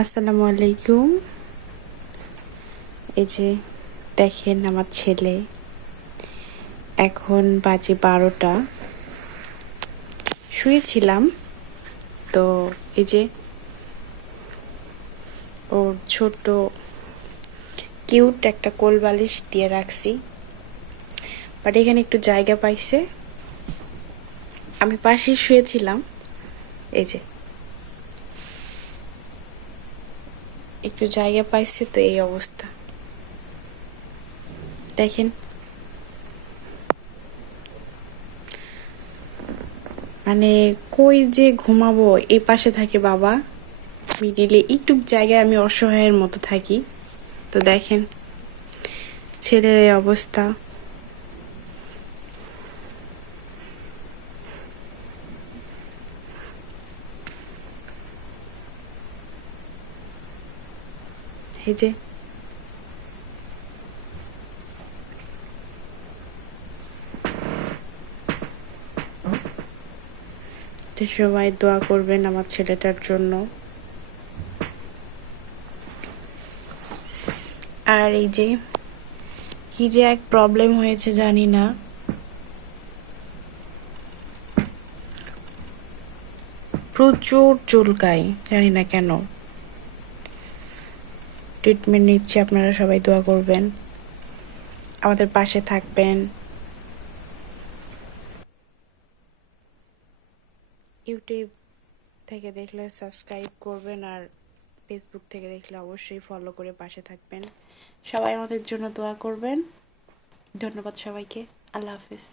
আসসালামু আলাইকুম। এই যে দেখেন আমার ছেলে, এখন বাজে 12টা। শুয়েছিলাম তো এই যে ওর ছোট কিউট একটা কোল বালিশ দিয়ে রাখছি, বাট এখানে একটু জায়গা পাইছে, আমি পাশেই শুয়েছিলাম। এই যে একটু জায়গা পাইছে তো এই অবস্থা দেখেন। মানে কই যে ঘুমাবো, এই পাশে থাকে বাবা, মিডিলে একটু জায়গায় আমি অসহায়ের মতো থাকি। তো দেখেন ছেলের এই অবস্থা। এই যে তো সবাই দোয়া করবেন আমার ছেলেটার জন্য। আর এই যে কি যে এক প্রবলেম হয়েছে জানি না, প্রচুর চুলকায়, জানি না কেন। ট্রিটমেন্ট নিচ্ছে, আপনারা সবাই দোয়া করবেন, আমাদের পাশে থাকবেন। ইউটিউব থেকে দেখলে সাবস্ক্রাইব করবেন, আর ফেসবুক থেকে দেখলে অবশ্যই ফলো করে পাশে থাকবেন। সবাই আমাদের জন্য দোয়া করবেন। ধন্যবাদ সবাইকে। আল্লাহ হাফিজ।